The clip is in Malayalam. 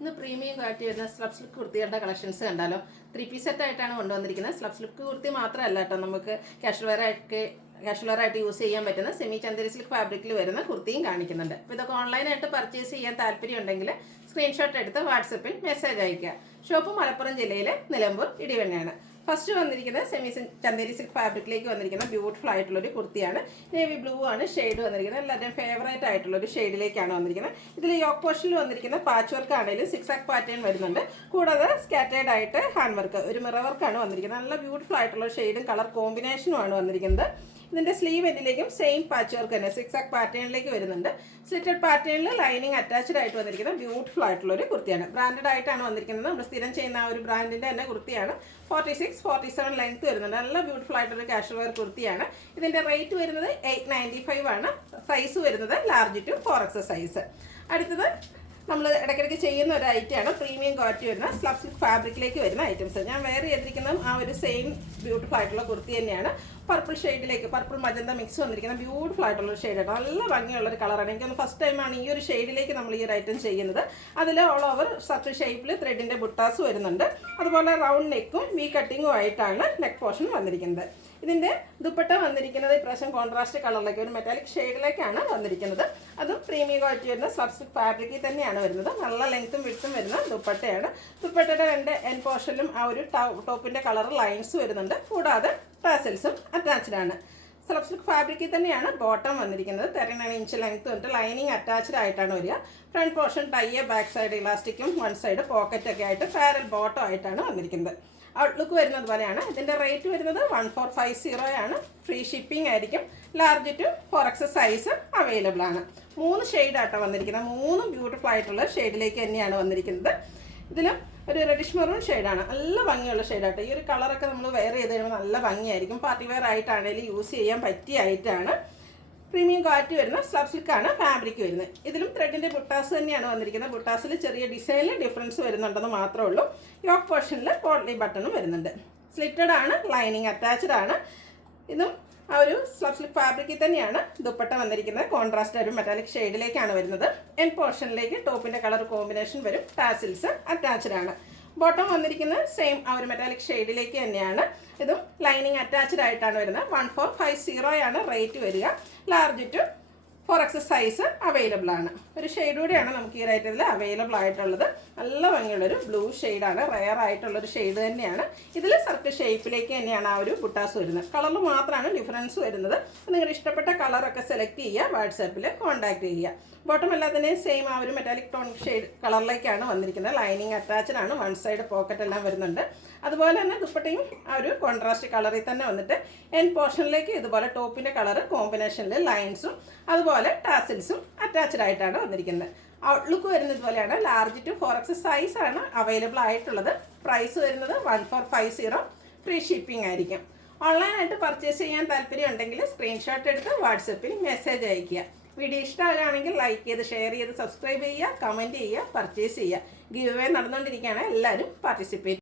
ഇന്ന് പ്രീമിയം ക്വാളിറ്റി വരുന്ന സ്ലബ് സിൽക്ക് കുർത്തികളുടെ കളക്ഷൻസ് കണ്ടാലോ. 3 പീസ് സെറ്റ് ആയിട്ടാണ് കൊണ്ടുവന്നിരിക്കുന്നത്. സ്ലബ് സിൽക്ക് കുർത്തി മാത്രമല്ല കേട്ടോ, നമുക്ക് കാഷ്വൽ വെയർ ആയിട്ട് യൂസ് ചെയ്യാൻ പറ്റുന്ന സെമി ചന്ദേരി സിൽക്ക് ഫാബ്രിക്കിൽ വരുന്ന കുർത്തിയും കാണിക്കുന്നുണ്ട്. അപ്പോൾ ഇതൊക്കെ ഓൺലൈനായിട്ട് പർച്ചേസ് ചെയ്യാൻ താല്പര്യം ഉണ്ടെങ്കിൽ സ്ക്രീൻഷോട്ട് എടുത്ത് വാട്സപ്പിൽ മെസ്സേജ് അയയ്ക്കുക. ഷോപ്പ് മലപ്പുറം ജില്ലയിലെ നിലമ്പൂർ ഇടിവണ്ണയാണ്. ഫസ്റ്റ് വന്നിരിക്കുന്നത് സെമി ചന്ദേരി സിൽക്ക് ഫാബ്രിക്കിലേക്ക് വന്നിരിക്കുന്ന ബ്യൂട്ടിഫുൾ ആയിട്ടുള്ളൊരു കുർത്തിയാണ്. നേവി ബ്ലൂ ആണ് ഷെയ്ഡ് വന്നിരിക്കുന്നത്. എല്ലാവരുടെയും ഫേവറേറ്റ് ആയിട്ടുള്ളൊരു ഷെയ്ഡിലേക്കാണ് വന്നിരിക്കുന്നത്. ഇതിൽ യോക്ക് പോർഷനിൽ വന്നിരിക്കുന്ന പാച്ച് വർക്ക് ആണെങ്കിലും സിക്സാക് പാറ്റേൺ വരുന്നുണ്ട്. കൂടാതെ സ്കാറ്റേഡ് ആയിട്ട് ഹാൻഡ് വർക്ക്, ഒരു മിറർ വർക്കാണ് വന്നിരിക്കുന്നത്. നല്ല ബ്യൂട്ടിഫുൾ ആയിട്ടുള്ള ഷെയ്ഡും കളർ കോമ്പിനേഷനുമാണ് വന്നിരിക്കുന്നത്. ഇതിൻ്റെ സ്ലീവ് എൻഡിലേക്കും സെയിം പാച്ച് വർക്ക് തന്നെ സിക്സാക് പാറ്റേണിലേക്ക് വരുന്നുണ്ട്. സ്ലിറ്റഡ് പാറ്റേണിൽ ലൈനിങ് അറ്റാച്ച്ഡ് ആയിട്ട് വന്നിരിക്കുന്ന ബ്യൂട്ടിഫുൾ ആയിട്ടുള്ള ഒരു കുർത്തിയാണ്. ബ്രാൻഡഡ് ആയിട്ടാണ് വന്നിരിക്കുന്നത്. നമ്മൾ സ്ഥിരം ചെയ്യുന്ന ആ ഒരു ബ്രാൻഡിൻ്റെ തന്നെ കുർത്തിയാണ്. 46-47 ലെങ്ത് വരുന്നുണ്ട്. നല്ല ബ്യൂട്ടിഫുൾ ആയിട്ടൊരു കാഷ്വൽ വെയർ കുർത്തിയാണ്. ഇതിൻ്റെ റേറ്റ് വരുന്നത് 895 ആണ്. സൈസ് വരുന്നത് ലാർജ് ടു 4X സൈസ്. അടുത്തത് നമ്മൾ ഇടയ്ക്കിടയ്ക്ക് ചെയ്യുന്ന ഒരു ഐറ്റമാണ് പ്രീമിയം ക്വാളിറ്റി വരുന്ന സ്ലബ് സിൽക്ക് ഫാബ്രിക്കിലേക്ക് വരുന്ന ഐറ്റംസ്. ഞാൻ വേറെ ചെയ്തിരിക്കുന്നതും ആ ഒരു സെയിം ബ്യൂട്ടിഫുൾ ആയിട്ടുള്ള കുർത്തി തന്നെയാണ്. പർപ്പിൾ ഷെയ്ഡിലേക്ക് പർപ്പിൾ മജന്ത മിക്സ് വന്നിരിക്കുന്ന ബ്യൂട്ടിഫുൾ ആയിട്ടുള്ളൊരു ഷെയ്ഡാണ്. നല്ല ഭംഗിയുള്ളൊരു കളറാണ്. എനിക്കൊന്ന് ഫസ്റ്റ് ടൈമാണ് ഈ ഒരു ഷെയ്ഡിലേക്ക് നമ്മൾ ഈ ഒരു ഐറ്റം ചെയ്യുന്നത്. അതിൽ ഓൾ ഓവർ സർക്കിൾ ഷേപ്പിൽ ത്രെഡിൻ്റെ ബുട്ടാസ് വരുന്നുണ്ട്. അതുപോലെ റൗണ്ട് നെക്കും വി കട്ടിങ്ങും ആയിട്ടാണ് നെക്ക് പോർഷൻ വന്നിരിക്കുന്നത്. ഇതിൻ്റെ ദുപ്പട്ട വന്നിരിക്കുന്നത് ഇപ്രാവശ്യം കോൺട്രാസ്റ്റ് കളറിലേക്ക് ഒരു മെറ്റാലിക് ഷെയ്ഡിലേക്കാണ് വന്നിരിക്കുന്നത്. അതും പ്രീമിയം ക്വാളിറ്റി വരുന്ന സ്ലബ് സിൽക്ക് ഫാബ്രിക്കിൽ തന്നെയാണ് വരുന്നത്. നല്ല ലെങ്ത്തും വിഡ്ത്തും വരുന്ന ദുപ്പട്ടയാണ്. ദുപ്പട്ടയുടെ രണ്ട് എൻ പോർഷനിലും ആ ഒരു ടോപ്പിൻ്റെ കളർ ലൈൻസ് വരുന്നുണ്ട്. കൂടാതെ ടാസൽസും അറ്റാച്ച്ഡ് ആണ്. സ്ലബ് സിൽക്ക് ഫാബ്രിക്കിൽ തന്നെയാണ് ബോട്ടം വന്നിരിക്കുന്നത്. 39 ഇഞ്ച് ലെങ്ത് വന്നിട്ട് ലൈനിങ് അറ്റാച്ച്ഡ് ആയിട്ടാണ് വരിക. ഫ്രണ്ട് പോർഷൻ ടൈയെ, ബാക്ക് സൈഡ് ഇലാസ്റ്റിക്കും, വൺ സൈഡ് പോക്കറ്റൊക്കെ ആയിട്ട് പാരൽ ബോട്ടം ആയിട്ടാണ് വന്നിരിക്കുന്നത്. ഔട്ട്ലുക്ക് വരുന്നത് പോലെയാണ്. ഇതിൻ്റെ റേറ്റ് വരുന്നത് 1450 ആണ്. ഫ്രീ ഷിപ്പിംഗ് ആയിരിക്കും. Large to 4X size available ആണ്. 3 ഷെയ്ഡാട്ടോ വന്നിരിക്കുന്നത്. 3 ബ്യൂട്ടിഫുൾ ആയിട്ടുള്ള ഷെയ്ഡിലേക്ക് തന്നെയാണ് വന്നിരിക്കുന്നത്. ഇതിലും ഒരു റെഡിഷ് മെറൂൺ ഷെയ്ഡാണ്. നല്ല ഭംഗിയുള്ള ഷെയ്ഡാട്ടോ. ഈ ഒരു കളറൊക്കെ നമ്മൾ വെയർ ചെയ്ത് കഴിയുമ്പോൾ നല്ല ഭംഗിയായിരിക്കും. പാർട്ടി വെയർ ആയിട്ടാണെങ്കിലും യൂസ് ചെയ്യാൻ പറ്റിയ ഐറ്റാണ്. പ്രീമിയം ക്വാളിറ്റി വരുന്ന സ്ലബ് സിൽക്കാണ് ഫാബ്രിക് വരുന്നത്. ഇതിലും ത്രെഡിൻ്റെ ബുട്ടാസ് തന്നെയാണ് വന്നിരിക്കുന്നത്. ബുട്ടാസിൽ ചെറിയ ഡിസൈനിൽ ഡിഫറൻസ് വരുന്നുണ്ടെന്ന് മാത്രമേ ഉള്ളൂ. യോക്ക് പോർഷനിൽ പോട്ട്ലി ബട്ടണും വരുന്നുണ്ട്. സ്ലിറ്റഡ് ആണ്, ലൈനിങ് അറ്റാച്ച്ഡ് ആണ്. ഇതും ആ ഒരു സ്ലബ് സിൽക്ക് ഫാബ്രിക്കിൽ തന്നെയാണ് ദുപ്പട്ട വന്നിരിക്കുന്നത്. കോൺട്രാസ്റ്റ് ഒരു മെറ്റാലിക് ഷെയ്ഡിലേക്കാണ് വരുന്നത്. എൻ പോർഷനിലേക്ക് ടോപ്പിൻ്റെ കളർ കോമ്പിനേഷൻ വരും. ടാസിൽസ് അറ്റാച്ച്ഡ് ആണ്. ബോട്ടം വന്നിരിക്കുന്നത് സെയിം ആ ഒരു മെറ്റാലിക് ഷെയ്ഡിലേക്ക് തന്നെയാണ്. ഇതും ലൈനിങ് അറ്റാച്ച്ഡ് ആയിട്ടാണ് വരുന്നത്. 1450 ആണ് റേറ്റ് വരിക. Large to 4X size available ആണ്. ഒരു ഷെയ്ഡ് കൂടിയാണ് നമുക്ക് ഈ റേറ്റിൽ അവൈലബിൾ ആയിട്ടുള്ളത്. നല്ല ഭംഗിയുള്ളൊരു ബ്ലൂ ഷെയ്ഡാണ്. റെയർ ആയിട്ടുള്ളൊരു ഷെയ്ഡ് തന്നെയാണ്. ഇതിൽ സർക്കിൾ ഷേപ്പിലേക്ക് തന്നെയാണ് ആ ഒരു ബുട്ടാസ് വരുന്നത്. കളറിൽ മാത്രമാണ് ഡിഫറൻസ് വരുന്നത്. നിങ്ങളുടെ ഇഷ്ടപ്പെട്ട കളറൊക്കെ സെലക്ട് ചെയ്യുക, വാട്സാപ്പിൽ കോൺടാക്ട് ചെയ്യുക. ബോട്ടം എല്ലാത്തിനെയും സെയിം ആ ഒരു മെറ്റാലിക് ടോൺ ഷെയ്ഡ് കളറിലേക്കാണ് വന്നിരിക്കുന്നത്. ലൈനിങ് അറ്റാച്ച്ഡ് ആണ്. വൺ സൈഡ് പോക്കറ്റ് എല്ലാം വരുന്നുണ്ട്. അതുപോലെ തന്നെ ദുപ്പട്ടയും ആ ഒരു കോൺട്രാസ്റ്റ് കളറിൽ തന്നെ വന്നിട്ട് എൻ പോർഷനിലേക്ക് ഇതുപോലെ ടോപ്പിൻ്റെ കളർ കോമ്പിനേഷനിൽ ലൈൻസും അതുപോലെ ടാസിൽസും അറ്റാച്ച്ഡ് ആയിട്ടാണ് വന്നിരിക്കുന്നത്. ഔട്ട്ലുക്ക് വരുന്നത് പോലെയാണ്. ലാർജ് ടു 4X സൈസ് ആണ് അവൈലബിൾ ആയിട്ടുള്ളത്. പ്രൈസ് വരുന്നത് 1450. ഫ്രീ ഷിപ്പിംഗ് ആയിരിക്കും. ഓൺലൈനായിട്ട് പർച്ചേസ് ചെയ്യാൻ താല്പര്യം ഉണ്ടെങ്കിൽ സ്ക്രീൻഷോട്ട് എടുത്ത് വാട്സപ്പിൽ മെസ്സേജ് അയയ്ക്കുക. വീഡിയോ ഇഷ്ടമാകുകയാണെങ്കിൽ ലൈക്ക് ചെയ്ത്, ഷെയർ ചെയ്ത്, സബ്സ്ക്രൈബ് ചെയ്യുക, കമൻറ്റ് ചെയ്യുക, പർച്ചേസ് ചെയ്യുക. ഗിവ് അവേ നടന്നുകൊണ്ടിരിക്കുകയാണ്. എല്ലാവരും പാർട്ടിസിപ്പേറ്റ്